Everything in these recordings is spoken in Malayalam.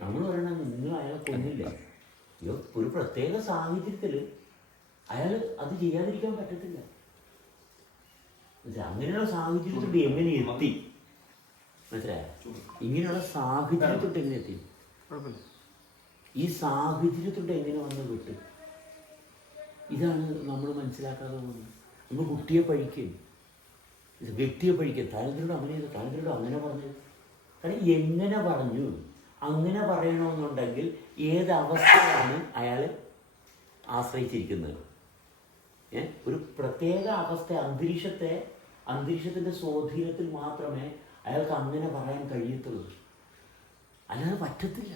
നമ്മൾ പറയണ നിങ്ങൾ അയാളെ കൊന്നില്ല? അയ്യോ ഒരു പ്രത്യേക സാഹചര്യത്തിൽ അയാൾ അത് ചെയ്യാതിരിക്കാൻ പറ്റത്തില്ല? അങ്ങനെയുള്ള സാഹചര്യത്തിൽ എങ്ങനെ എത്തി. മനസ്സിലായോ? ഇങ്ങനെയുള്ള സാഹചര്യത്തോട്ട് എങ്ങനെ എത്തി? ഈ സാഹചര്യത്തോട്ട് എങ്ങനെ വന്ന് വിട്ടു? ഇതാണ് നമ്മൾ മനസ്സിലാക്കാതെ പോകുന്നത്. നമ്മൾ കുട്ടിയെ പഴിക്കും വ്യക്തിയെ പഴിക്കും താരത്തിനോട് അങ്ങനെ ചെയ്തു താരത്തിനോട് അങ്ങനെ പറഞ്ഞു കാരണം എങ്ങനെ പറഞ്ഞു? അങ്ങനെ പറയണമെന്നുണ്ടെങ്കിൽ ഏത് അവസ്ഥയാണ് അയാൾ ആശ്രയിച്ചിരിക്കുന്നത്? ഏ? ഒരു പ്രത്യേക അവസ്ഥ അന്തരീക്ഷത്തെ അന്തരീക്ഷത്തിന്റെ സ്വാധീനത്തിൽ മാത്രമേ അയാൾക്ക് അങ്ങനെ പറയാൻ കഴിയത്തുള്ളൂ. അല്ലാതെ പറ്റത്തില്ല.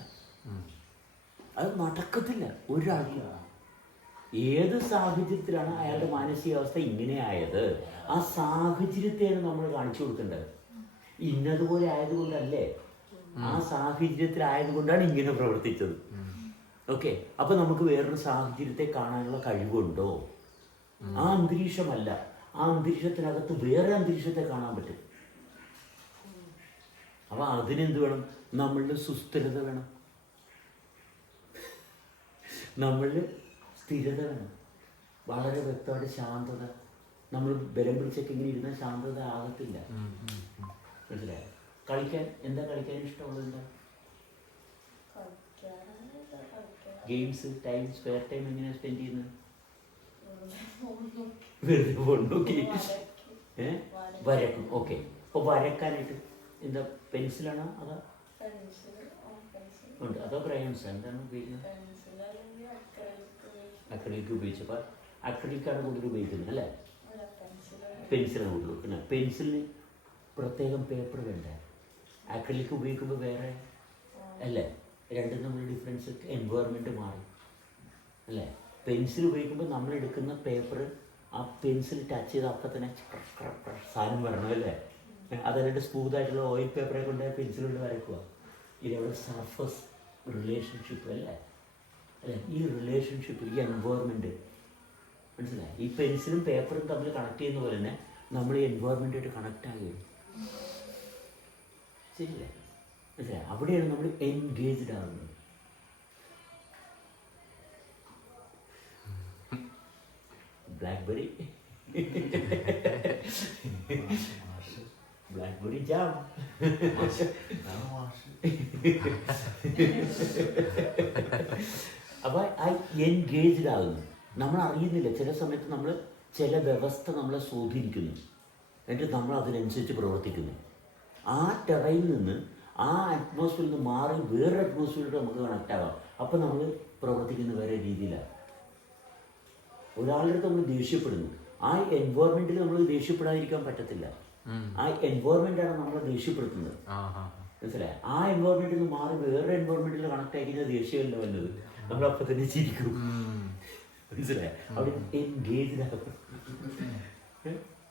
അത് നടക്കത്തില്ല. ഒരാളില്ല ഏത് സാഹചര്യത്തിലാണ് അയാളുടെ മാനസികാവസ്ഥ ഇങ്ങനെ ആയത് ആ സാഹചര്യത്തെയാണ് നമ്മൾ കാണിച്ചു കൊടുക്കേണ്ടത്. ഇന്നതുപോലെ ആയതുകൊണ്ടല്ലേ ആ സാഹചര്യത്തിൽ ആയതുകൊണ്ടാണ് ഇങ്ങനെ പ്രവർത്തിച്ചത്. ഓക്കെ അപ്പൊ നമുക്ക് വേറൊരു സാഹചര്യത്തെ കാണാനുള്ള കഴിവുണ്ടോ? ആ അന്തരീക്ഷമല്ല. ആ അന്തരീക്ഷത്തിനകത്ത് വേറെ അന്തരീക്ഷത്തെ കാണാൻ പറ്റും. അപ്പൊ അതിനെന്ത് വേണം? നമ്മളുടെ സുസ്ഥിരത വേണം. നമ്മളിൽ സ്ഥിരത വേണം. വളരെ വ്യക്തമായിട്ട് ശാന്തത. നമ്മൾ ബലം പിടിച്ചൊക്കെ ഇങ്ങനെ ഇരുന്ന ശാന്തത ആകത്തില്ല. മനസ്സിലായോ? കളിക്കാൻ എന്താ കളിക്കാൻ ഇഷ്ടമുള്ളത് എന്താ? ഗെയിംസ് ടൈം സ്പെയർ ടൈം എങ്ങനെയാണ് സ്പെൻഡ് ചെയ്യുന്നത്? വെറുതെ ഫോൺ നോക്കി. ഏ? വരക്കും. ഓക്കെ അപ്പോൾ വരക്കാനായിട്ട് എന്താ പെൻസിലാണോ അതാ? ഉണ്ട്. അതോ ക്രയോൺസ് എന്താണ് ഉപയോഗിക്കുന്നത്? അക്രലിക്ക് ഉപയോഗിച്ചപ്പോൾ അക്രലിക്കാണ് കൂടുതൽ ഉപയോഗിക്കുന്നത് അല്ലേ? പെൻസിലാണ്. കൂടുതൽ പിന്നെ പെൻസിലിന് പ്രത്യേകം പേപ്പർ വേണ്ട? അക്രലിക്ക് ഉപയോഗിക്കുമ്പോൾ വേറെ അല്ലേ? രണ്ടും നമ്മൾ ഡിഫറൻസ് എൻവയറമെന്റ് മാറി. അല്ലേ? പെൻസിൽ ഉപയോഗിക്കുമ്പോൾ നമ്മൾ എടുക്കുന്ന പേപ്പർ ആ പെൻസിൽ ടച്ച് ചെയ്ത് അപ്പം തന്നെ സാധനം വരണം അല്ലേ? അതല്ലാണ്ട് സ്മൂത്തായിട്ടുള്ള ഓയിൽ പേപ്പറെ കൊണ്ട് പെൻസിൽ കൊണ്ട് വരയ്ക്കുക ഇതവിടെ സർഫസ് റിലേഷൻഷിപ്പ് അല്ലേ? അല്ലേ? ഈ റിലേഷൻഷിപ്പ് ഈ എൻവയോൺമെന്റ് മനസ്സിലായി? ഈ പെൻസിലും പേപ്പറും തമ്മിൽ കണക്ട് ചെയ്യുന്ന പോലെ തന്നെ നമ്മൾ ഈ എൻവയറമെന്റായിട്ട് കണക്ട് ആകുകയും ശരിയല്ലേ അല്ലേ അവിടെയാണ് നമ്മൾ എൻഗേജ്ഡ് ആകുന്നത് ബ്ലാക്ക്ബെറി ബ്ലാക്ക്ബെറി ജാം അപ്പൊ ആ എൻഗേജ്ഡ് ആകുന്നു നമ്മൾ അറിയുന്നില്ല ചില സമയത്ത് നമ്മൾ ചില വ്യവസ്ഥ നമ്മളെ സ്വാധീനിക്കുന്നു എന്നിട്ട് നമ്മൾ അതിനനുസരിച്ച് പ്രവർത്തിക്കുന്നു. ആ ടെറയിൽ നിന്ന് ആ അറ്റ്മോസ്ഫിയറിൽ നിന്ന് മാറി വേറെ അറ്റ്മോസ്ഫിയറിലോട്ട് നമുക്ക് കണക്ട് ആവാം അപ്പം നമ്മൾ പ്രവർത്തിക്കുന്ന വേറെ രീതിയിലാണ് ഒരാളുടെ അടുത്ത് നമ്മൾ ദേഷ്യപ്പെടുന്നു. ആ എൻവയോൺമെന്റിൽ നമ്മൾ ദേഷ്യപ്പെടാതിരിക്കാൻ പറ്റത്തില്ല. ആ എൻവയോൺമെന്റാണ് നമ്മളെ ദേഷ്യപ്പെടുത്തുന്നത്. മനസ്സിലായി? ആ എൻവയോൺമെന്റിൽ നിന്ന് മാറി വേറെ എൻവയോൺമെന്റിൽ കണക്ട് ആയി കഴിഞ്ഞാൽ ദേഷ്യമല്ല വന്നത്. നമ്മൾ അപ്പൊ തന്നെ ചിരിക്കും. മനസ്സിലായി? അവിടെ എൻഗേജ്ഡ് ആകും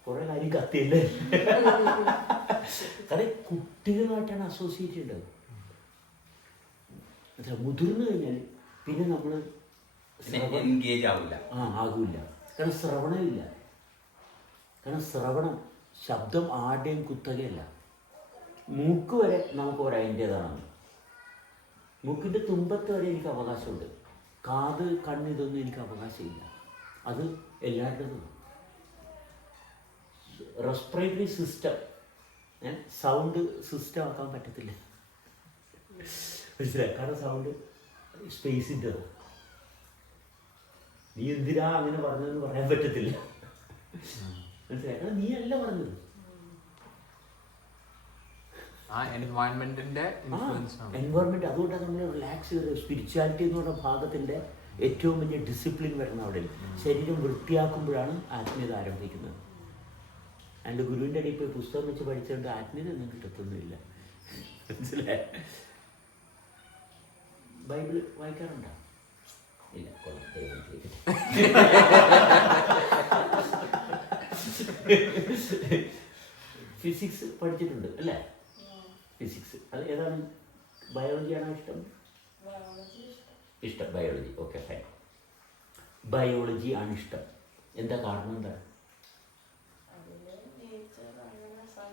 കുറെ കാര്യം കത്തിയല്ലേ? കാരണം കുട്ടികളുമായിട്ടാണ് അസോസിയേറ്റ് ചെയ്യേണ്ടത്. അതെ മുതിർന്നു കഴിഞ്ഞാൽ പിന്നെ നമ്മൾ എൻഗേജ് ആവില്ല. ആ ആകൂല കാരണം ശ്രവണമില്ല. കാരണം ശ്രവണം ശബ്ദം ആരുടെയും കുത്തകയല്ല. മൂക്ക് വരെ നമുക്ക് ഒരു അതിന്റേതാണ്. മൂക്കിന്റെ തുമ്പത്ത് വരെ എനിക്ക് അവകാശമുണ്ട്. കാത് കണ്ണ് ഇതൊന്നും എനിക്ക് അവകാശമില്ല. അത് എല്ലാവരുടേതും. റെസ്പിറേറ്ററി സിസ്റ്റം സൗണ്ട് സിസ്റ്റം ആക്കാൻ പറ്റത്തില്ല? മനസ്സിലായി? കാരണം സൗണ്ട് സ്പേസിന്റെ നീ എന്തിനാ അങ്ങനെ പറഞ്ഞതെന്ന് പറയാൻ പറ്റത്തില്ല. മനസ്സിലായി? കാരണം നീ അല്ല പറഞ്ഞത് എൻവയോൺമെന്റിന്റെ എൻവയോൺമെന്റ് അതുകൊണ്ടാണ് നമ്മൾ റിലാക്സ് ചെയ്ത് സ്പിരിച്വാലിറ്റി എന്ന് പറഞ്ഞ ഭാഗത്തിന്റെ ഏറ്റവും വലിയ ഡിസിപ്ലിൻ വരുന്ന അവിടെ. ശരീരം വൃത്തിയാക്കുമ്പോഴാണ് ആത്മീയത ആരംഭിക്കുന്നത്. എന്റെ ഗുരുവിന്റെ അടിയിൽ പോയി പുസ്തകം വെച്ച് പഠിച്ചുകൊണ്ട് ആത്മീയത ഒന്നും കിട്ടത്തൊന്നുമില്ല. മനസ്സിലായി? ബൈബിൾ വായിക്കാറുണ്ടോ? ഇല്ല കൊള്ളാം. ഫിസിക്സ് പഠിച്ചിട്ടുണ്ട് അല്ലേ? ഫിസിക്സ് അത് ഏതാണ്? ബയോളജിയാണോ ഇഷ്ടം? ഇഷ്ടം. ബയോളജി ഓക്കെ ഫൈൻ ബയോളജി ആണ് ഇഷ്ടം. എന്താ കാരണം എന്താ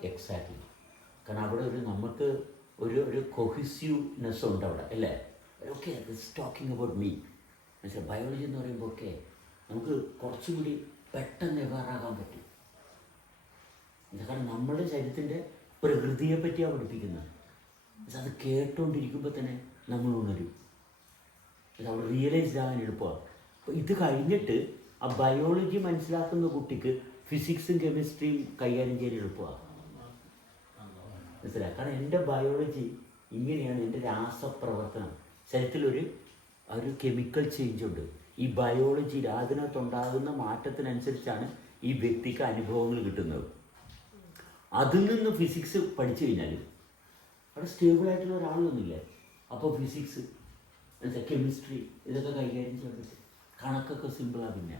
എക്സാക്ട്ലി കാരണം അവിടെ ഒരു നമുക്ക് ഒരു ഒരു കൊഹിസ്യൂനെസ് ഉണ്ട് അവിടെ അല്ലേ? Okay this talking about me മനസ്സിലായി ബയോളജി എന്ന് പറയുമ്പോൾ ഒക്കെ നമുക്ക് കുറച്ചും കൂടി പെട്ടെന്ന് എവാറാകാൻ പറ്റും. കാരണം നമ്മുടെ ശരീരത്തിന്റെ പ്രകൃതിയെ പറ്റിയാണ് പഠിപ്പിക്കുന്നത്. അത് കേട്ടുകൊണ്ടിരിക്കുമ്പോൾ തന്നെ നമ്മൾ ഉണരും. അവിടെ റിയലൈസ് ആകാൻ എളുപ്പമാണ്. അപ്പോൾ ഇത് കഴിഞ്ഞിട്ട് ആ ബയോളജി മനസ്സിലാക്കുന്ന കുട്ടിക്ക് ഫിസിക്സും കെമിസ്ട്രിയും കൈകാര്യം ചെയ്യാൻ എളുപ്പമാണ്. മനസ്സിലായി. കാരണം എന്റെ ബയോളജി ഇങ്ങനെയാണ് എന്റെ രാസപ്രവർത്തനം. ശരീരത്തിലൊരു ഒരു കെമിക്കൽ ചേഞ്ച് ഉണ്ട്. ഈ ബയോളജിയിൽ അതിനകത്തുണ്ടാകുന്ന മാറ്റത്തിനനുസരിച്ചാണ് ഈ വ്യക്തിക്ക് അനുഭവങ്ങൾ കിട്ടുന്നത്. അതിൽ നിന്ന് ഫിസിക്സ് പഠിച്ചു കഴിഞ്ഞാൽ അവിടെ സ്റ്റേബിളായിട്ടുള്ള ഒരാളൊന്നുമില്ല. അപ്പോൾ ഫിസിക്സ് എന്താ കെമിസ്ട്രി ഇതൊക്കെ കൈകാര്യം ചെയ്യാൻ പറ്റും. കണക്കൊക്കെ സിമ്പിളാണ് പിന്നെ.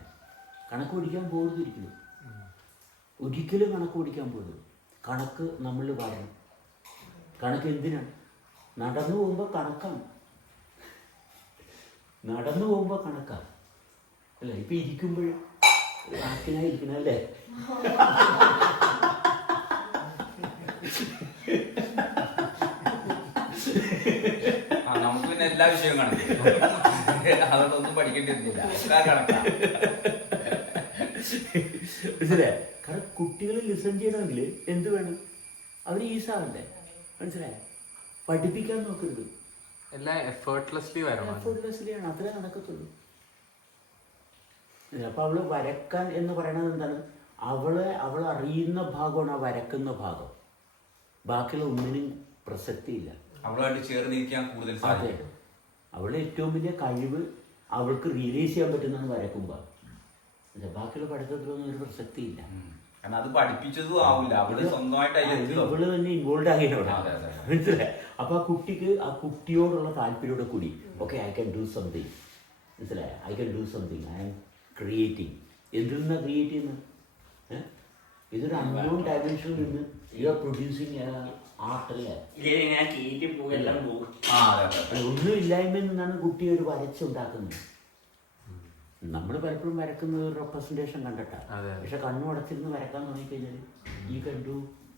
കണക്ക് പഠിക്കാൻ പോകുന്നു ഒരിക്കലും കണക്ക് പഠിക്കാൻ പോകരുത് കണക്ക് നമ്മൾ വരണം. കണക്ക് എന്തിനാണ് നടന്നു പോകുമ്പോൾ കണക്കാണ് നടന്നു പോകുമ്പോൾ കണക്കാണ് അല്ല? ഇപ്പം ഇരിക്കുമ്പോൾ ഇരിക്കണം അല്ലേ? നമുക്ക് പിന്നെ എല്ലാ വിഷയവും കണക്ക്. അതൊന്നും പഠിക്കേണ്ടി വരുന്നില്ല. ഒക്കെ കണക്കാ. മനസ്സിലായ? കാരണം കുട്ടികൾ ലിസൺ ചെയ്യണമെങ്കിൽ എന്ത് വേണം? അവർ ഈസാവണ്ടേ മനസ്സിലായ? പഠിപ്പിക്കാൻ നോക്കരുത്. എല്ലാം എഫേർട്ട്ലെസ്ലി വരണം. എഫോർട്ട്ലെസ്ലിയാണ് അത്രേ നടക്കത്തുള്ളൂ. അപ്പൊ അവൾ വരക്കാൻ എന്ന് പറയുന്നത് എന്താണ്? അവളെ അവൾ അറിയുന്ന ഭാഗമാണ് ആ വരക്കുന്ന ഭാഗം. ബാക്കിയുള്ള ഒന്നിനും പ്രസക്തിയില്ല. അവളായിട്ട് ചേർന്നിരിക്കാൻ കൂടുതൽ അതെ. അവളെ ഏറ്റവും വലിയ കഴിവ് അവൾക്ക് റിയലൈസ് ചെയ്യാൻ പറ്റുന്നതാണ് വരക്കുമ്പോൾ അതെ ബാക്കിയുള്ള പഠിത്തത്തിലൊന്നും ഒരു പ്രസക്തിയില്ല. കാരണം അത് പഠിപ്പിച്ചതും ആവില്ല. അവൾ സ്വന്തമായിട്ട് ഇവൾ തന്നെ ഇൻവോൾവ് അതെ. മനസ്സിലായി? അപ്പൊ ആ കുട്ടിക്ക് ആ കുട്ടിയോടുള്ള താല്പര്യോടെ കൂടി okay I can do something മനസ്സിലായ? I can do something I am creating എന്തിൽ നിന്നാണ് ക്രിയേറ്റ് ചെയ്യുന്നത് ഇതൊരു അൺനോൺ ഡയമെൻഷനിൽ നിന്ന് യു ആർ പ്രൊഡ്യൂസിങ് ആർട്ട് അല്ലേ? ഇങ്ങനെ കീറ്റി പോയെല്ലാം പോകും. ആ അതെ അതെ അത്. ഒന്നും ഇല്ലായ്മ നിന്നാണ് കുട്ടി ഒരു വരച്ചുണ്ടാക്കുന്നത്. നമ്മൾ പലപ്പോഴും വരക്കുന്നത് ഒരു റെപ്രസെന്റേഷൻ കണ്ടിട്ടാ. പക്ഷെ കണ്ണു അടച്ചിരുന്ന് വരക്കാൻ തുടങ്ങിക്കഴിഞ്ഞാൽ you can do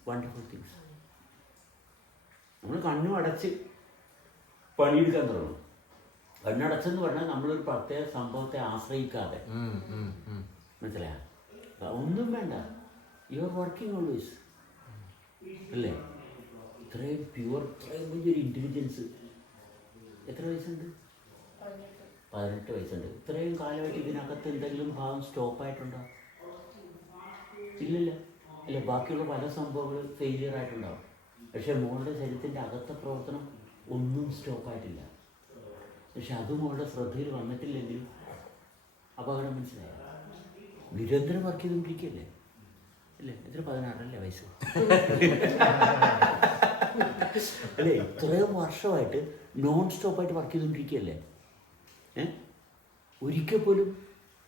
wonderful things നമ്മൾ കണ്ണു അടച്ച് പണിയെടുക്കാൻ തുടങ്ങും. കണ്ണടച്ചെന്ന് പറഞ്ഞാൽ നമ്മളൊരു പ്രത്യേക സംഭവത്തെ ആശ്രയിക്കാതെ. മനസ്സിലായ? ഒന്നും വേണ്ട. യു ആർ വർക്കിംഗ് ഓൾവേസ് അല്ലേ? ഇത്രയും പ്യുവർ ഇത്രയും വലിയൊരു ഇന്റലിജൻസ് എത്ര വയസ്സുണ്ട്? പതിനെട്ട് വയസ്സുണ്ട്. ഇത്രയും കാലമായിട്ട് ഇതിനകത്ത് എന്തെങ്കിലും ഭാഗം സ്റ്റോപ്പായിട്ടുണ്ടോ ഇല്ലില്ല. അല്ല ബാക്കിയുള്ള പല സംഭവങ്ങളും ഫെയിലിയർ ആയിട്ടുണ്ടാവും. പക്ഷേ മോളുടെ ശരീരത്തിന്റെ അകത്തെ പ്രവർത്തനം ഒന്നും സ്റ്റോപ്പായിട്ടില്ല പക്ഷെ അത് മോളുടെ ശ്രദ്ധയിൽ വന്നിട്ടില്ലെങ്കിൽ അപകടം മനസ്സിലായ? നിരന്തരം വർക്ക് ചെയ്തുകൊണ്ടിരിക്കുകയല്ലേ? അല്ലേ? എത്ര പതിനാറല്ലേ വയസ്സ്? അല്ലേ ഇത്രയും വർഷമായിട്ട് നോൺ സ്റ്റോപ്പായിട്ട് വർക്ക് ചെയ്തുകൊണ്ടിരിക്കുകയല്ലേ? ഒരിക്കൽ പോലും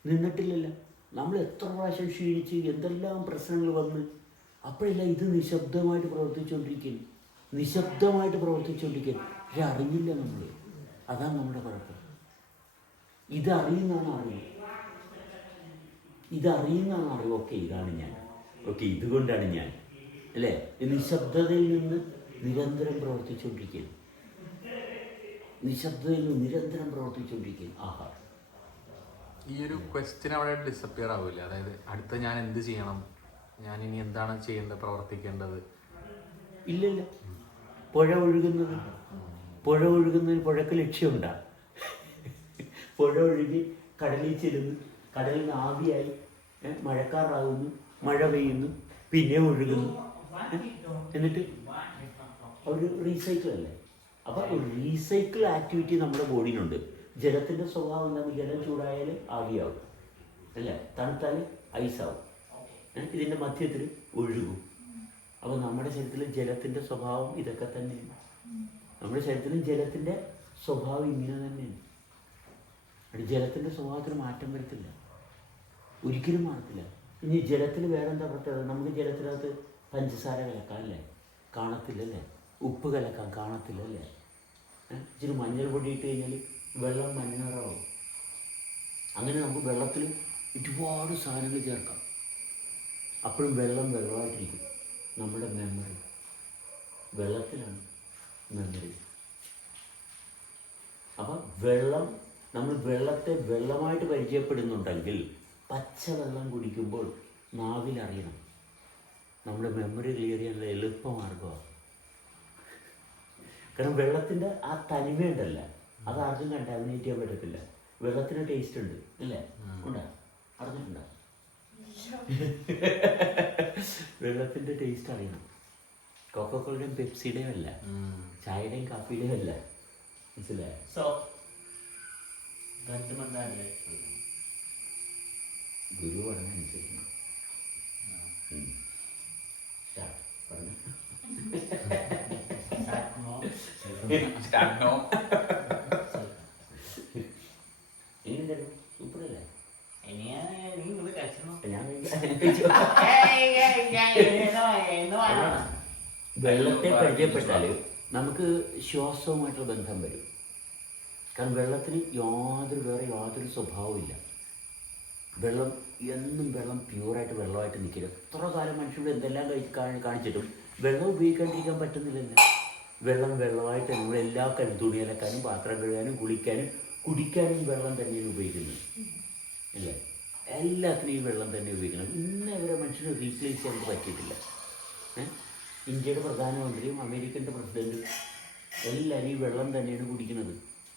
നിന്നിട്ടില്ലല്ല. നമ്മൾ എത്ര പ്രാവശ്യം ക്ഷീണിച്ച് എന്തെല്ലാം പ്രശ്നങ്ങൾ വന്ന് അപ്പോഴെല്ലാം ഇത് നിശബ്ദമായിട്ട് പ്രവർത്തിച്ചുകൊണ്ടിരിക്കുന്നു. നിശബ്ദമായിട്ട് പ്രവർത്തിച്ചുകൊണ്ടിരിക്കുന്നു. പക്ഷെ അറിഞ്ഞില്ല നമ്മൾ. അതാണ് നമ്മുടെ കുഴപ്പം ഇത് അറിവ്. ഇത് അറിവ്. ഓക്കെ ഇതാണ് ഞാൻ. ഓക്കെ ഇതുകൊണ്ടാണ് ഞാൻ. അല്ലേ? നിശബ്ദതയിൽ നിന്ന് നിരന്തരം പ്രവർത്തിച്ചുകൊണ്ടിരിക്കുന്നു. നിശബ്ദതയിൽ നിന്ന് നിരന്തരം പ്രവർത്തിച്ചുകൊണ്ടിരിക്കും ആഹാർ ഈ ഒരു ക്വസ്റ്റ്യൻ അവിടെ ഡിസപ്പിയർ ആവില്ല? അതായത് അടുത്ത ഞാൻ എന്ത് ചെയ്യണം? ഞാൻ ഇനി എന്താണ് ചെയ്യേണ്ടത് പ്രവർത്തിക്കേണ്ടത്? ഇല്ലല്ല. പുഴ ഒഴുകുന്നത്. പുഴ ഒഴുകുന്നതിന് പുഴക്ക് ലക്ഷ്യമുണ്ടാ. പുഴ ഒഴുകി കടലിൽ ചെല്ലുന്നു. കടലിൽ നിന്ന് ആവിയായി മഴക്കാറാകുന്നു മഴ പെയ്യുന്നു പിന്നെ ഒഴുകുന്നു. എന്നിട്ട് ഒരു റീസൈക്കിൾ അല്ലേ? അപ്പോൾ റീസൈക്കിൾ ആക്ടിവിറ്റി നമ്മുടെ ബോഡിയിലുണ്ട് ജലത്തിന്റെ സ്വഭാവം എന്താണ് ജലം ചൂടായാൽ ആവിയാവും അല്ലേ? തണുത്താൽ ഐസാവും ഇതിന്റെ മധ്യത്തിൽ ഒഴുകും. അപ്പോൾ നമ്മുടെ ശരീരത്തിൽ ജലത്തിന്റെ സ്വഭാവം ഇതൊക്കെ തന്നെയാണ്. നമ്മുടെ ശരീരത്തിൽ ജലത്തിന്റെ സ്വഭാവം ഇങ്ങനെ തന്നെയാണ്. ജലത്തിന്റെ സ്വഭാവത്തിന് മാറ്റം വരത്തില്ല. ഒരിക്കലും മാറത്തില്ല. ഇനി ജലത്തിൽ വേറെന്താ പ്രത്യേകത? നമുക്ക് ജലത്തിനകത്ത് പഞ്ചസാര കലക്കാം അല്ലേ? കാണത്തില്ലല്ലേ ഉപ്പ് കലക്കാൻ കാണത്തില്ലല്ലേ? അല്ലേ ഇച്ചിരി മഞ്ഞൾ പൊടി ഇട്ട് കഴിഞ്ഞാൽ വെള്ളം മഞ്ഞറാവും. അങ്ങനെ നമുക്ക് വെള്ളത്തിൽ ഒരുപാട് സാധനങ്ങൾ ചേർക്കാം. അപ്പോഴും വെള്ളം വെള്ളമായിട്ടിരിക്കും. നമ്മുടെ മെമ്മറി വെള്ളത്തിലാണ് മെമ്മറി അപ്പം വെള്ളം നമ്മൾ വെള്ളത്തെ വെള്ളമായിട്ട് പരിചയപ്പെടുന്നുണ്ടെങ്കിൽ പച്ചവെള്ളം കുടിക്കുമ്പോൾ നാവിലറിയണം. നമ്മുടെ മെമ്മറി ക്ലിയർ ചെയ്യാനുള്ള എളുപ്പമാർഗമാണ് കാരണം വെള്ളത്തിന്റെ ആ തനിമയുണ്ടല്ല. അത് ആർക്കും കണ്ടാമിനേറ്റ് ചെയ്യാൻ പറ്റത്തില്ല വെള്ളത്തിന് ടേസ്റ്റ് ഉണ്ട് അല്ലേ ഉണ്ടാ? അറിഞ്ഞിട്ടുണ്ടോ? വെള്ളത്തിന്റെ ടേസ്റ്റ് അറിയണം. കൊക്കക്കോളയുടെയും പെപ്സിയുടെയും അല്ല. ചായയുടെയും കാപ്പിയുടെയും അല്ല. മനസ്സിലായോ? സോ ഗുരു പറഞ്ഞ അനുസരിക്കണം. പറഞ്ഞോ. സ്റ്റാർട്ട് നോ എങ്ങനെയുണ്ടായിരുന്നു സൂപ്പറല്ലേ ഇനിയാ നീ ഇത് കഴിച്ചോ? ഞാൻ വെള്ളത്തെ പരിചയപ്പെട്ടാൽ നമുക്ക് ശ്വാസവുമായിട്ടുള്ള ബന്ധം വരും. കാരണം വെള്ളത്തിന് യാതൊരു വേറെ യാതൊരു സ്വഭാവവും ഇല്ല. വെള്ളം എന്നും വെള്ളം പ്യൂറായിട്ട് വെള്ളമായിട്ട് നിൽക്കില്ല. എത്ര കാലം മനുഷ്യരോട് എന്തെല്ലാം കഴി കാണി- കാണിച്ചിട്ടും വെള്ളം ഉപയോഗിക്കാണ്ടിരിക്കാൻ പറ്റുന്നില്ലല്ലോ. വെള്ളം വെള്ളമായിട്ട് നമ്മൾ എല്ലാ കാര്യം തുണി അലക്കാനും പാത്രം കഴുകാനും കുളിക്കാനും കുടിക്കാനും വെള്ളം തന്നെയാണ് ഉപയോഗിക്കുന്നത്. അല്ലേ? എല്ലാത്തിനും ഈ വെള്ളം തന്നെ ഉപയോഗിക്കണം ഇന്ന് ഇവരെ മനുഷ്യന് റീപ്ലേസ് ചെയ്യാൻ പറ്റിയിട്ടില്ല. ഏ? ഇന്ത്യയുടെ പ്രധാനമന്ത്രിയും അമേരിക്കന്റെ പ്രസിഡന്റും എല്ലാവരും ഈ വെള്ളം തന്നെയാണ് കുടിക്കുന്നത്.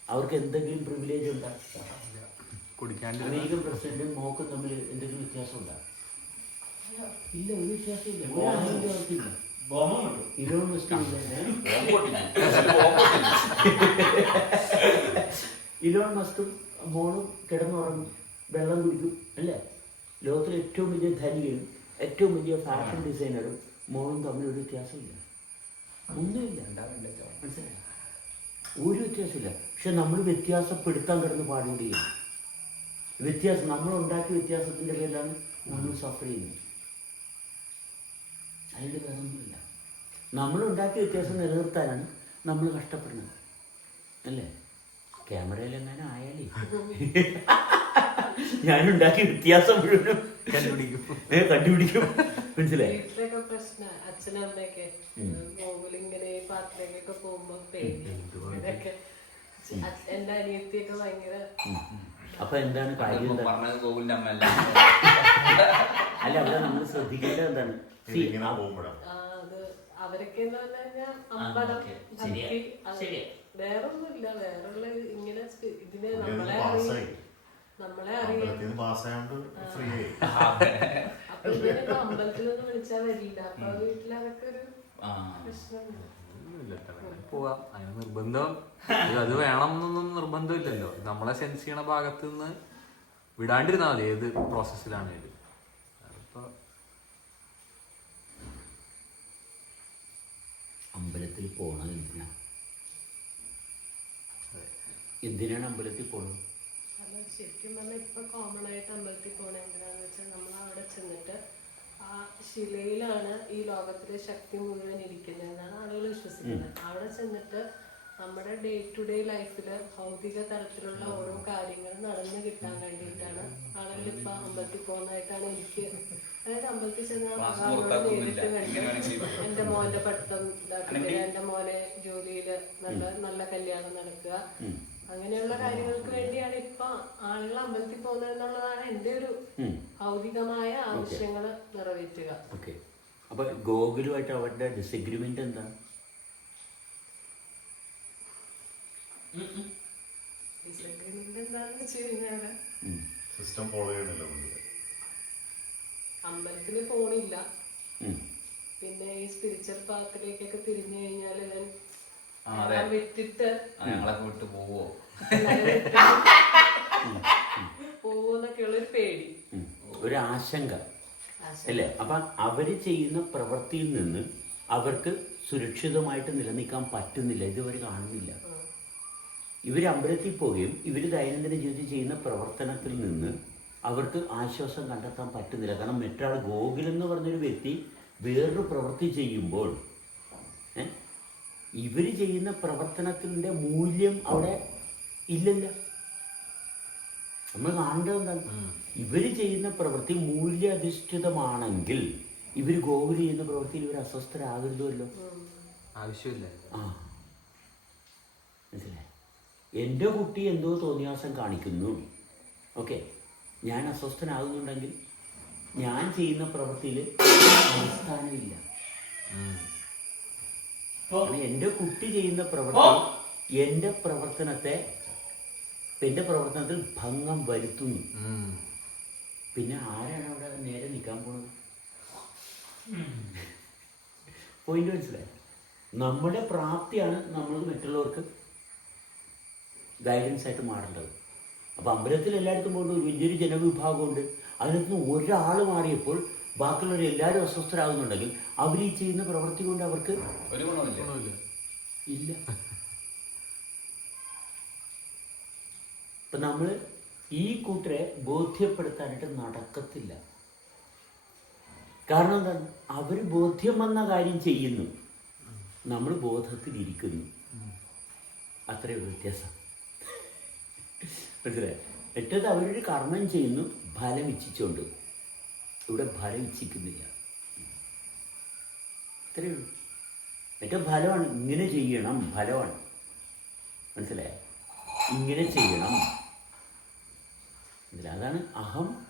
അവർക്ക് എന്തെങ്കിലും പ്രിവിലേജ് ഉണ്ടോ? കുടിക്കാണ്ട് അമേരിക്കൻ പ്രസിഡന്റും മോക്കും തമ്മിൽ എന്തെങ്കിലും വ്യത്യാസം ഉണ്ടോ ഇല്ല ഒരു വ്യത്യാസമില്ല അവർക്കില്ല ഇലോൺ മസ്ക് മോളും കിടന്നുറങ്ങി. വെള്ളം കുടിക്കും അല്ലേ? ലോകത്തിലെ ഏറ്റവും വലിയ ധനികനും ഏറ്റവും വലിയ ഫാഷൻ ഡിസൈനറും മോളും തമ്മിൽ ഒരു വ്യത്യാസമില്ല. ഒന്നുമില്ല മനസ്സിലായോ? ഒരു വ്യത്യാസമില്ല. പക്ഷെ നമ്മൾ വ്യത്യാസപ്പെടുത്താൻ കിടന്ന് പാടുകയാണ് വ്യത്യാസം നമ്മൾ ഉണ്ടാക്കിയ വ്യത്യാസത്തിന്റെ പേരിലാണ് നമ്മൾ സഫർ ചെയ്യുന്നത്. അതിന്റെ വേറൊന്നുമില്ല. നമ്മൾ ഉണ്ടാക്കിയ വ്യത്യാസം നിലനിർത്താനാണ് നമ്മൾ കഷ്ടപ്പെടുന്നത്. അല്ലേ? ക്യാമറയിൽ എങ്ങനെ ആയാലേ? ഞാനുണ്ടാക്കിയ വ്യത്യാസം മുഴുവനും കണ്ടുപിടിക്കും. ഏ, കണ്ടുപിടിക്കും. മനസ്സിലായി? വീട്ടിലൊക്കെ പ്രശ്നം. അച്ഛനും അമ്മയൊക്കെ ഇങ്ങനെ ഈ പാത്രത്തിലേക്കൊക്കെ പോകുമ്പോ പേടി. ഇതൊക്കെ അച്ഛ- എന്റെ അനിയത്തിയൊക്കെ ഭയങ്കര അപ്പൊ എന്താണ് കാര്യം അല്ല അവിടെ നമ്മൾ ശ്രദ്ധിക്കേണ്ടത് എന്താണ്? അവരൊക്കെ എന്ന് പറഞ്ഞു കഴിഞ്ഞാൽ അമ്പലം ഓക്കേ. ശരിയാ. ഭക്തി അത് ശരിയാ. വേറൊന്നുമില്ല. വേറുള്ള ഇങ്ങനെ ഇതിനെ നമ്മളെ അതിന് അറിയ പാസ്സായി. നമ്മളെ അറിയാം അമ്പലത്തിൽ നിന്ന് പാസ്സായോണ്ട് ഫ്രീ ആയി അപ്പൊ അമ്പലത്തിലൊന്നും വിളിച്ചാൽ വരില്ല. അപ്പൊ വീട്ടിലതൊക്കെ ഒരു ആ. പ്രശ്നമുണ്ട്. പോവാം. അതിന് നിർബന്ധം. ഇത് അത് വേണം എന്നൊന്നും നിർബന്ധമില്ലല്ലോ. നമ്മളെ സെൻസ് ചെയ്യണ ഭാഗത്ത് നിന്ന് വിടാണ്ടിരുന്നാൽ മതി. ഏത് പ്രോസസ്സിലാണേലും അമ്പലത്തിൽ പോകണം എന്തിനാ എന്തിനാണ് അമ്പലത്തിൽ പോകണം ശരിക്കും പറഞ്ഞാൽ ഇപ്പൊ കോമൺ ആയിട്ട് അമ്പലത്തിൽ പോണ എന്തിനാന്ന് വെച്ചാൽ നമ്മൾ അവിടെ ചെന്നിട്ട് ആ ശിലയിലാണ് ഈ ലോകത്തിലെ ശക്തി മുഴുവൻ ഇരിക്കുന്നത് എന്നാണ് ആളുകൾ വിശ്വസിക്കുന്നത്. അവിടെ ചെന്നിട്ട് നമ്മുടെ ഡേ ടു ഡേ ലൈഫിൽ ഭൗതിക തരത്തിലുള്ള ഓരോ കാര്യങ്ങൾ നടന്നു കിട്ടാൻ വേണ്ടിയിട്ടാണ് ആളുകൾ ഇപ്പൊ അമ്പലത്തിൽ പോകുന്നതായിട്ടാണ് എനിക്ക് അമ്പലത്തിൽ ചെയ്തോ. എന്റെ മോന്റെ പഠിത്തം ഇതാക്കി എന്റെ മോനെ ജോലിയിൽ നല്ല നല്ല കല്യാണം നടക്കുക. അങ്ങനെയുള്ള കാര്യങ്ങൾക്ക് വേണ്ടിയാണ് ഇപ്പൊ ആളുകൾ അമ്പലത്തിൽ പോകുന്നത് എന്നുള്ളതാണ് എന്റെ ഒരു. ഭൗതികമായ ആവശ്യങ്ങൾ നിറവേറ്റുക. ഓക്കെ. അപ്പൊ ഗോകുലുമായിട്ട് അവരുടെ ഡിസഗ്രിമെന്റ് എന്താ? ഡിസഗ്രിമെന്റ് എന്താണെന്ന് വെച്ച് കഴിഞ്ഞാൽ സിസ്റ്റം ഫോളോ ചെയ്യണില്ല പുള്ളി അമ്പലത്തിൽ പോണില്ല പിന്നെ ഈ സ്പിരിച്വൽ പാത്തിലേക്കൊക്കെ തിരിഞ്ഞു കഴിഞ്ഞാൽ ഞാൻ വിട്ടിട്ട് ഞങ്ങളൊക്കെ വിട്ട് പോവോ? പോവോന്നൊക്കെയുള്ള ഒരു പേടി. ഒരു ആശങ്ക. അല്ലേ? അപ്പം അവർ ചെയ്യുന്ന പ്രവൃത്തിയിൽ നിന്ന് അവർക്ക് സുരക്ഷിതമായിട്ട് നിലനിൽക്കാൻ പറ്റുന്നില്ല. ഇതുവർ കാണുന്നില്ല. ഇവർ അമ്പലത്തിൽ പോവുകയും ഇവർ ദൈനംദിന ജീവിതത്തിൽ ചെയ്യുന്ന പ്രവർത്തനത്തിൽ നിന്ന് അവർക്ക് ആശ്വാസം കണ്ടെത്താൻ പറ്റുന്നില്ല. കാരണം മറ്റൊരാൾ ഗോകുൽ എന്ന് പറഞ്ഞൊരു വ്യക്തി വേറൊരു പ്രവൃത്തി ചെയ്യുമ്പോൾ ഇവർ ചെയ്യുന്ന പ്രവർത്തനത്തിന്റെ മൂല്യം അവിടെ ഇല്ലല്ല. നമ്മൾ കാണേണ്ടത് എന്താണ്? ഇവർ ചെയ്യുന്ന പ്രവൃത്തി മൂല്യാധിഷ്ഠിതമാണെങ്കിൽ ഇവർ ഗോകുൽ ചെയ്യുന്ന പ്രവൃത്തിയിൽ ഇവർ അസ്വസ്ഥരാകരുതല്ലോ ആവശ്യമില്ല. ആ. മനസ്സിലായി? എന്റെ കുട്ടി എന്തോ തോന്നിയാസം കാണിക്കുന്നു. ഓക്കെ. ഞാൻ അസ്വസ്ഥനാകുന്നുണ്ടെങ്കിൽ ഞാൻ ചെയ്യുന്ന പ്രവൃത്തിയിൽ അടിസ്ഥാനമില്ല. എന്റെ എന്റെ കുട്ടി ചെയ്യുന്ന പ്രവർത്തി എന്റെ പ്രവർത്തനത്തെ എന്റെ പ്രവർത്തനത്തിൽ ഭംഗം വരുത്തുന്നു. പിന്നെ ആരാണ് അവിടെ നേരെ നിൽക്കാൻ പോണത്? പോയിന്റ് മനസ്സിലായി? നമ്മുടെ പ്രാപ്തിയാണ് നമ്മൾ മറ്റുള്ളവർക്ക് ഗൈഡൻസ് ആയിട്ട് മാറേണ്ടത്. അപ്പോൾ അമ്പലത്തിൽ എല്ലായിടത്തും കൊണ്ട് ഒരു വലിയൊരു ജനവിഭാഗമുണ്ട്. അതിനകത്ത് നിന്ന് ഒരാൾ മാറിയപ്പോൾ ബാക്കിയുള്ളവർ എല്ലാവരും അസ്വസ്ഥരാകുന്നുണ്ടെങ്കിൽ അവർ ഈ ചെയ്യുന്ന പ്രവൃത്തി കൊണ്ട് അവർക്ക് ഇല്ല. ഇപ്പം നമ്മൾ ഈ കൂട്ടരെ ബോധ്യപ്പെടുത്താനായിട്ട് നടക്കത്തില്ല. കാരണം എന്താണ്? അവർ ബോധ്യം വന്ന കാര്യം ചെയ്യുന്നു. നമ്മൾ ബോധത്തിലിരിക്കുന്നു. അത്രയും വ്യത്യാസം. മനസ്സിലായി? മറ്റേത് അവരൊരു കർമ്മം ചെയ്യുന്നു ഫലം ഇച്ഛിച്ചുകൊണ്ട്. ഇവിടെ ഫലം ഇച്ഛിക്കുന്നില്ല. അത്രയേ ഉള്ളൂ. മറ്റേ ഫലമാണ് ഇങ്ങനെ ചെയ്യണം ഫലമാണ്. മനസ്സിലായ? ഇങ്ങനെ ചെയ്യണം. മനസ്സിലായോ? അതാണ് അഹം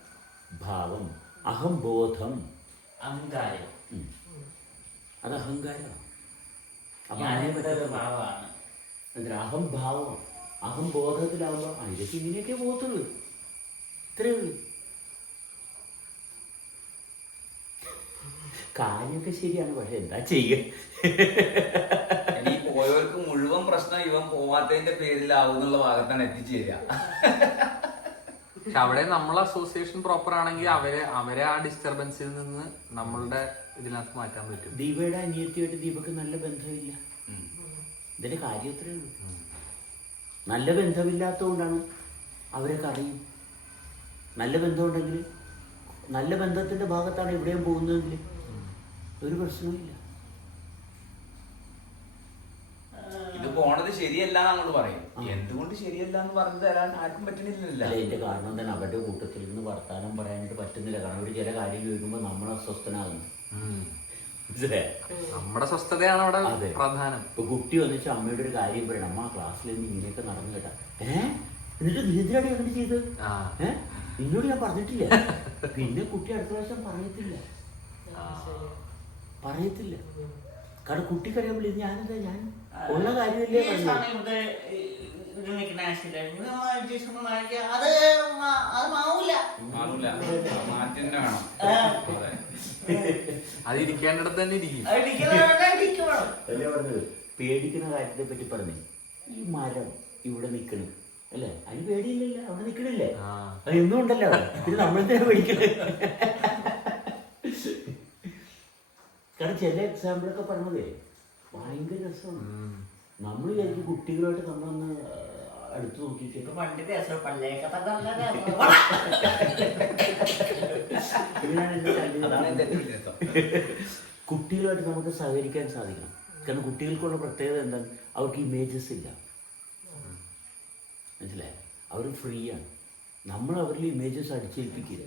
ഭാവം അഹം ബോധം. അഹങ്കാരം. അത് അഹങ്കാരമാണ്. അപ്പം ഞാൻ അഹം ബോധത്തിലാവുമ്പോൾ ആ ഇതൊക്കെ ഇങ്ങനെയൊക്കെ പോകത്തുള്ളൂ. ഇത്രയേ ഉള്ളൂ. കാര്യമൊക്കെ ശരിയാണ് പക്ഷെ എന്താ ചെയ്യുക ഇനി പോയവർക്ക് മുഴുവൻ പ്രശ്നം ഇവൻ പോവാത്തതിന്റെ പേരിലാവും എന്നുള്ള ഭാഗത്താണ് എത്തിച്ചേരുക. പക്ഷെ അവിടെ നമ്മൾ അസോസിയേഷൻ പ്രോപ്പർ ആണെങ്കിൽ അവരെ അവരെ ആ ഡിസ്റ്റർബൻസിൽ നിന്ന് നമ്മളുടെ ഇതിനകത്ത് മാറ്റാൻ പറ്റും. ദീപയുടെ അനിയത്തിയായിട്ട് ദീപക്ക് നല്ല ബന്ധമില്ല. ഇതിന്റെ കാര്യം ഇത്രയേ ഉള്ളൂ. നല്ല ബന്ധമില്ലാത്തതുകൊണ്ടാണ് അവരൊക്കെ അറിയും. നല്ല ബന്ധമുണ്ടെങ്കിൽ നല്ല ബന്ധത്തിന്റെ ഭാഗത്താണ് എവിടെയും പോകുന്നതെങ്കിൽ ഒരു പ്രശ്നവുമില്ല. ഇത് പോണത് ശരിയല്ല നമ്മൾ പറയും. എന്തുകൊണ്ട് ശരിയല്ല എന്ന് പറഞ്ഞു തരാൻ ആർക്കും പറ്റണില്ലല്ലോ അല്ല എന്റെ കാരണം തന്നെ അവരുടെ കൂട്ടത്തിൽ നിന്ന് വർത്താനം പറയാനായിട്ട് പറ്റുന്നില്ല. കാരണം അവർ ചില കാര്യം ചോദിക്കുമ്പോൾ നമ്മൾ അസ്വസ്ഥനാകുന്നു? നമ്മുടെ സ്വസ്ഥതയാണ് അവിടെ പ്രധാനം. ഇപ്പൊ കുട്ടി വന്നിട്ട് അമ്മയുടെ ഒരു കാര്യം പറയണം. അമ്മ ക്ലാസ്സിൽ നിന്ന് ഇങ്ങനെയൊക്കെ നടന്നു കേട്ടാ. ഏഹ് എന്നിട്ട് എന്തിനാണ് അങ്ങനെ ചെയ്ത് നിന്നോട് ഞാൻ പറഞ്ഞിട്ടില്ല. പിന്നെ കുട്ടി അടുത്ത പ്രാവശ്യം പറയത്തില്ല. പറയത്തില്ല. കാരണം കുട്ടിക്കറിയാൻ ഞാനെന്താ ഞാൻ ഉള്ള കാര്യമല്ലേ അത് മാവൂല. മാറ്റി വേണം. അതെ. ഇരിക്കേണ്ടിടത്ത് തന്നെ ഇരിക്കും. അല്ലേ പറഞ്ഞത്? പേടിക്കുന്ന കാര്യത്തെ പറ്റി പറഞ്ഞു. ഈ മരം ഇവിടെ നിൽക്കണം അല്ലേ? അതിന് പേടിയില്ലല്ലോ. അവിടെ നിൽക്കണില്ലേ ആ. അത് എന്നും ഉണ്ടല്ലോ ഇത് പിന്നെ തന്നെ പേടിക്കണേ? കാരണം ചില എക്സാമ്പിളൊക്കെ പറഞ്ഞതേ. ഭയങ്കര രസമാണ്. നമ്മൾ വിചാരിക്കും കുട്ടികളായിട്ട് നമ്മളൊന്ന് അടുത്ത് നോക്കിയിട്ട് പണ്ട് രസം പള്ളിയൊക്കെ തന്നെ കുട്ടികളുമായിട്ട് നമുക്ക് സഹകരിക്കാൻ സാധിക്കണം. കാരണം കുട്ടികൾക്കുള്ള പ്രത്യേകത എന്താണ്? അവർക്ക് ഇമേജസ് ഇല്ല. മനസ്സിലായോ? അവർ ഫ്രീ ആണ്. നമ്മൾ അവരിൽ ഇമേജസ് അടിച്ചേൽപ്പിക്കില്ല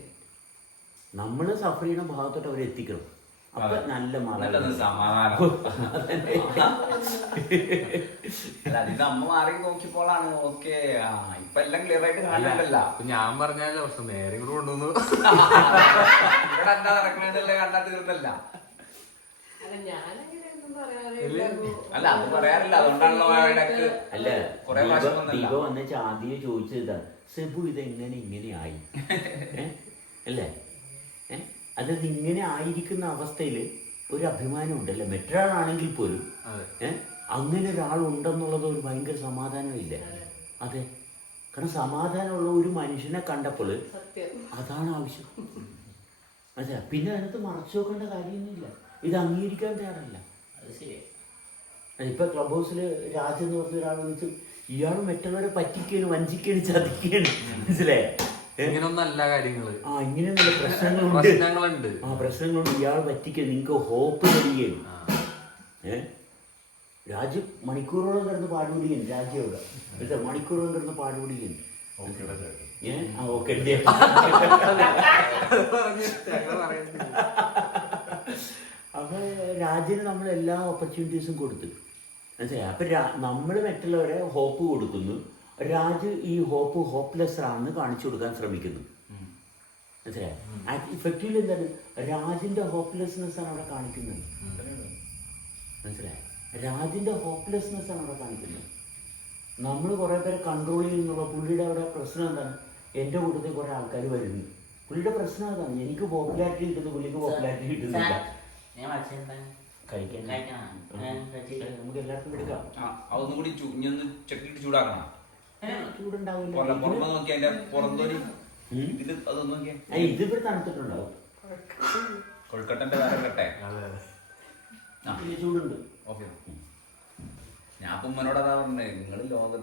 നമ്മൾ സഫർ ചെയ്യുന്ന ഭാഗത്തോട്ട് അവരെ എത്തിക്കണം. അപ്പൊ. നല്ല സമാധാനം. അല്ല അമ്മ മാറി നോക്കിയപ്പോഴാണ് ഓക്കെ. ആ ഇപ്പൊ എല്ലാം ക്ലിയർ ആയിട്ട് അപ്പൊ ഞാൻ പറഞ്ഞാലോ പക്ഷെ നേരെ ഇങ്ങോട്ട് കൊണ്ടുവന്നു ഇവിടെ എന്താ നടക്കണെന്നുള്ള കണ്ടാ തീർന്നല്ല. അല്ല അല്ല അത് പറയാറില്ല. അതുകൊണ്ടാണല്ലോ അല്ല കൊറേ പ്രാവശ്യം വന്നല്ല. ദീപ വന്നേച്ച് ആദ്യം ചോദിച്ചത് ഇതാണ് സെബു ഇതെങ്ങനെ ഇങ്ങനെ ആയി? അല്ലേ? ഏ? അതായത് ഇങ്ങനെ ആയിരിക്കുന്ന അവസ്ഥയിൽ ഒരു അഭിമാനം ഉണ്ടല്ലേ മറ്റൊരാളാണെങ്കിൽ പോലും? അങ്ങനെ ഒരാളുണ്ടെന്നുള്ളത് ഒരു ഭയങ്കര സമാധാനമില്ല? അതെ. കാരണം സമാധാനമുള്ള ഒരു മനുഷ്യനെ കണ്ടപ്പോൾ സത്യം. അതാണ് ആവശ്യം. അതെ. പിന്നെ അതിനകത്ത് മറച്ചു വെക്കേണ്ട കാര്യമൊന്നുമില്ല. ഇത് അംഗീകരിക്കാൻ തയ്യാറല്ല. ഇപ്പൊ ക്ലബ് ഹൗസിൽ രാജ്യം എന്ന് പറഞ്ഞ ഒരാൾ വിളിച്ചു ഇയാൾ മറ്റുള്ളവരെ പറ്റിക്കാണ് വഞ്ചിക്കാണ് ചതിക്കാണ്. മനസ്സിലായ? ഇങ്ങനൊന്നല്ല കാര്യങ്ങൾ. ആ ഇങ്ങനെയൊന്നുള്ള പ്രശ്നങ്ങളുണ്ട്. പ്രശ്നങ്ങളുണ്ട്. ആ പ്രശ്നങ്ങളുണ്ട്. ഇയാൾ പറ്റിക്കാൻ നിങ്ങൾക്ക് ഹോപ്പ് തരികയും ഏ? രാജ് മണിക്കൂറോളം കിടന്ന് പാടുപിടിക്കുന്നു. രാജ്യവിടെ മനസ്സിലായോ? മണിക്കൂറോളം കിടന്ന് പാടുപിടിക്കുന്നു. ഓക്കേടാ ചേട്ടൻ ഏ? ആ ഓക്കെ അപ്പൊ രാജ്യന് നമ്മൾ എല്ലാ ഓപ്പർച്യൂണിറ്റീസും കൊടുത്തു. മനസ്സിലായി? അപ്പൊ നമ്മൾ മറ്റുള്ളവരെ ഹോപ്പ് കൊടുക്കുന്നു. രാജ് ഈ ഹോപ്പ് ഹോപ്പ്ലെസ് ആണെന്ന് കാണിച്ചു കൊടുക്കാൻ ശ്രമിക്കുന്നു. മനസ്സിലായി? ഇഫക്റ്റീവ് എന്താണ്? രാജിന്റെ ഹോപ്പ്ലെസ്നെസ് ആണ് അവിടെ കാണിക്കുന്നത്. മനസ്സിലായി? രാജിന്റെ ഹോപ്പ്ലെസ്നെസ് ആണ് അവിടെ കാണിക്കുന്നത്. നമ്മൾ കുറെ പേരെ കൺട്രോൾ ചെയ്യുന്നുള്ള. പുള്ളിയുടെ അവിടെ പ്രശ്നം എന്താണ്? എന്റെ കൂട്ടത്തിൽ കുറെ ആൾക്കാർ വരുന്നു. പുള്ളിയുടെ പ്രശ്നം അതാണ്. എനിക്ക് പോപ്പുലാരിറ്റി കിട്ടുന്നു. പുള്ളിക്ക് പോപ്പുലാരിറ്റി കിട്ടുന്നില്ല. കഴിക്കാൻ. നമുക്ക് എല്ലാവർക്കും എടുക്കാം. കൂടി ഒന്ന് ചട്ടിട്ട് ചൂടാക്കണം. ചൂടുണ്ടാവില്ല പുറമെ അതിന്റെ ഇത് അതൊന്നും നോക്കിയേ. ആ, ഇതിവിടെ തണുത്തിട്ടുണ്ടാവും. കൊഴുക്കട്ടന്റെ വേറെ കട്ടെ അതെ അതെ. ആ. വലിയ ചൂടുണ്ട്. ഓക്കെ ഞാൻ ഇപ്പൊ ഉമ്മനോട് അതാ പറഞ്ഞത് നിങ്ങൾ ലോകത്തിൽ